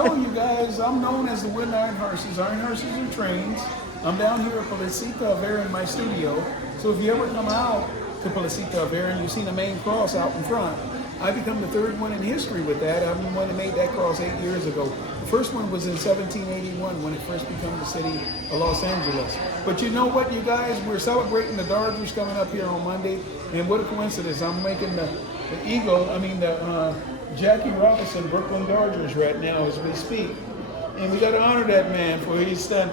Hello, you guys. I'm known as the Wooden Ironhorses. Ironhorses are trains. I'm down here at Placita, Olvera in my studio. So if you ever come out to Placita, Olvera, and you see the main cross out in front, I become the third one in history with that. I'm the one that made that cross 8 years ago. The first one was in 1781 when it first became the city of Los Angeles. But you know what, you guys? We're celebrating the Dodgers coming up here on Monday. And what a coincidence. I'm making the Jackie Robinson Brooklyn Dodgers right now as we speak. And we got to honor that man for what he stood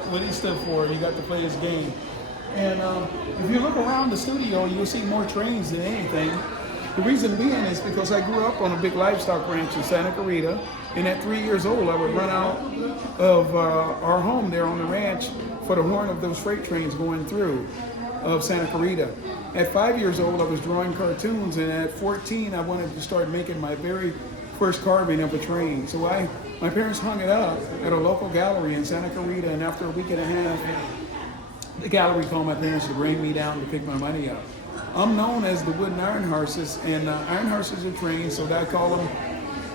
for. He got to play his game. And if you look around the studio, you'll see more trains than anything. The reason being is because I grew up on a big livestock ranch in Santa Clarita, and at 3 years old, I would run out of our home there on the ranch for the horn of those freight trains going through of Santa Clarita. At 5 years old, I was drawing cartoons, and at 14, I wanted to start making my very first carving of a train. So my parents hung it up at a local gallery in Santa Clarita, and after a week and a half, the gallery called my parents to bring me down to pick my money up. I'm known as the Wooden Ironhorses, and Ironhorses are trained, so I call them,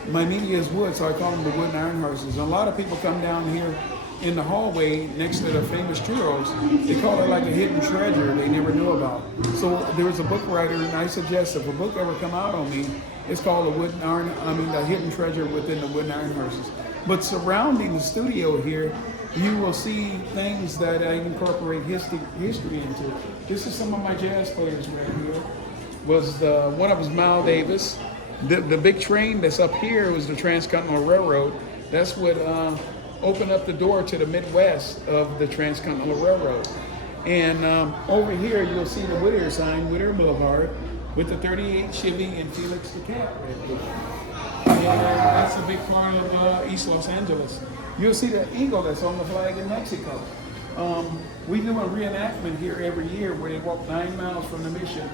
my media is wood, so I call them the Wooden Ironhorses. A lot of people come down here in the hallway next to the famous churros. They call it like a hidden treasure they never knew about. So there was a book writer, and I suggest if a book ever come out on me, it's called the Hidden Treasure Within the Wooden Ironhorses. But surrounding the studio here, you will see things that I incorporate history into. This is some of my jazz players right here. One of them was Miles Davis. The big train that's up here was the Transcontinental Railroad. That's what opened up the door to the Midwest of the Transcontinental Railroad. And over here, you'll see the Whittier sign, Whittier Boulevard, with the 38 Chevy and Felix the Cat right there. And that's a big part of East Los Angeles. You'll see the eagle that's on the flag in Mexico. We do a reenactment here every year where they walk 9 miles from the mission.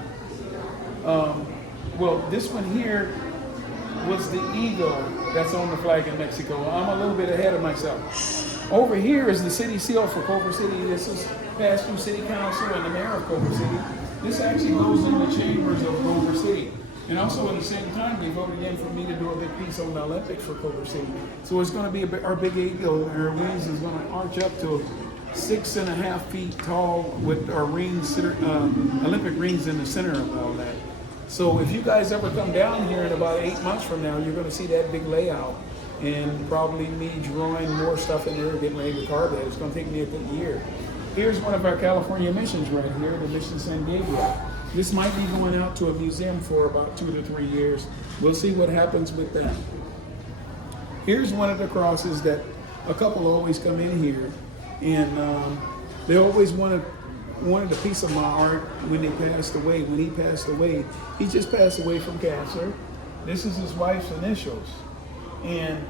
Well, this one here was the eagle that's on the flag in Mexico. I'm a little bit ahead of myself. Over here is the city seal for Culver City. This is passed through City Council and the mayor of Culver City. This actually goes in the chambers of Culver City. And also at the same time, they voted in for me to do a big piece on the Olympics for Culver City. So it's going to be our big eagle. Our wings is going to arch up to 6.5 feet tall with our rings, Olympic rings in the center of all that. So if you guys ever come down here in about 8 months from now, you're going to see that big layout. And probably me drawing more stuff in there, getting ready to carve that. It's going to take me a good year. Here's one of our California missions right here, the Mission San Gabriel. This might be going out to a museum for about 2 to 3 years. We'll see what happens with that. Here's one of the crosses that a couple always come in here, and they always wanted a piece of my art when they passed away. When he passed away, he just passed away from cancer. This is his wife's initials, and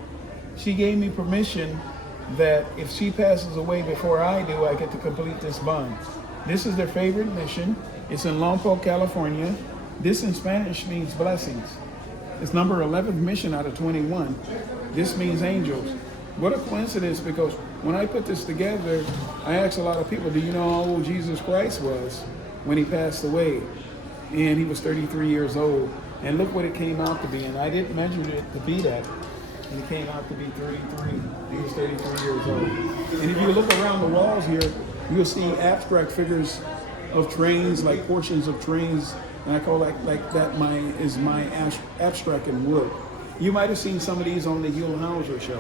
she gave me permission that if she passes away before I do, I get to complete this bond. This is their favorite mission. It's in Lompoc, California. This in Spanish means blessings. It's number 11th mission out of 21. This means angels. What a coincidence, because when I put this together, I asked a lot of people, do you know how old Jesus Christ was when he passed away? And he was 33 years old. And look what it came out to be. And I didn't measure it to be that. And it came out to be 33. He was 33 years old. And if you look around the walls here, you'll see abstract figures of trains, like portions of trains, and I call that like that my abstract in wood. You might have seen some of these on the Hugh Hauser show.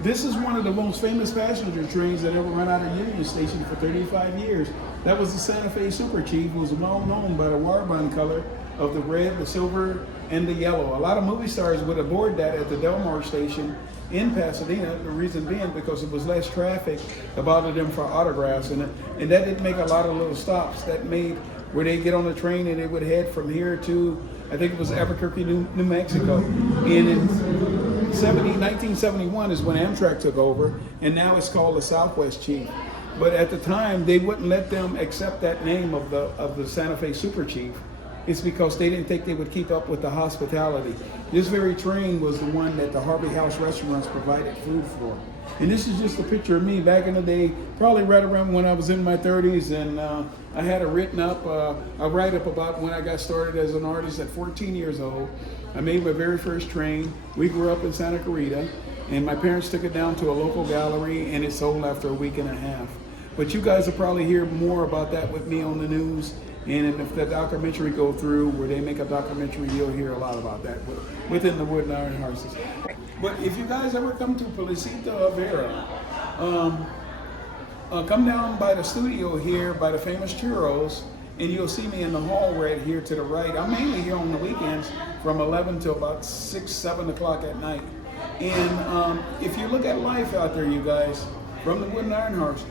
This is one of the most famous passenger trains that ever ran out of Union Station for 35 years. That was the Santa Fe Super Chief, who was well known by the warband color of the red, the silver, and the yellow. A lot of movie stars would have boarded that at the Del Mar station in Pasadena, the reason being because it was less traffic about them for autographs, and that didn't make a lot of little stops. That made where they get on the train and they would head from here to, I think it was Albuquerque, New Mexico. And in 1971 is when Amtrak took over, and now it's called the Southwest Chief. But at the time, they wouldn't let them accept that name of the Santa Fe Super Chief. It's because they didn't think they would keep up with the hospitality. This very train was the one that the Harvey House restaurants provided food for. And this is just a picture of me back in the day, probably right around when I was in my 30s, and I had a write-up about when I got started as an artist at 14 years old. I made my very first train. We grew up in Santa Clarita, And my parents took it down to a local gallery, and it sold after a week and a half. But you guys will probably hear more about that with me on the news. And if the documentary go through, where they make a documentary, you'll hear a lot about that within the Wood and Ironhorses. But if you guys ever come to Placita, Olvera, come down by the studio here, by the famous churros, and you'll see me in the hall right here to the right. I'm mainly here on the weekends from 11 till about 6, 7 o'clock at night. And if you look at life out there, you guys, from the Wood and Ironhorses,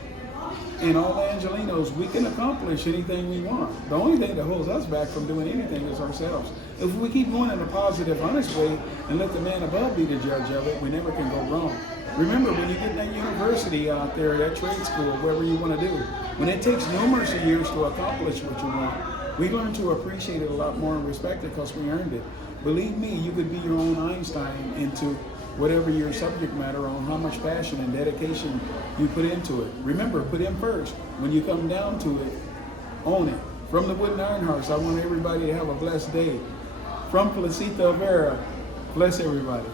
and all the Angelinos, we can accomplish anything we want. The only thing that holds us back from doing anything is ourselves. If we keep going in a positive, honest way and let the man above be the judge of it, we never can go wrong. Remember, when you get that university out there, that trade school, whatever you want to do, when it takes numerous years to accomplish what you want, we learn to appreciate it a lot more and respect it because we earned it. Believe me, you could be your own Einstein into whatever your subject matter on how much passion and dedication you put into it. Remember, put in first. When you come down to it, own it. From the Wood and Ironhorses, I want everybody to have a blessed day. From Placita, Olvera, bless everybody.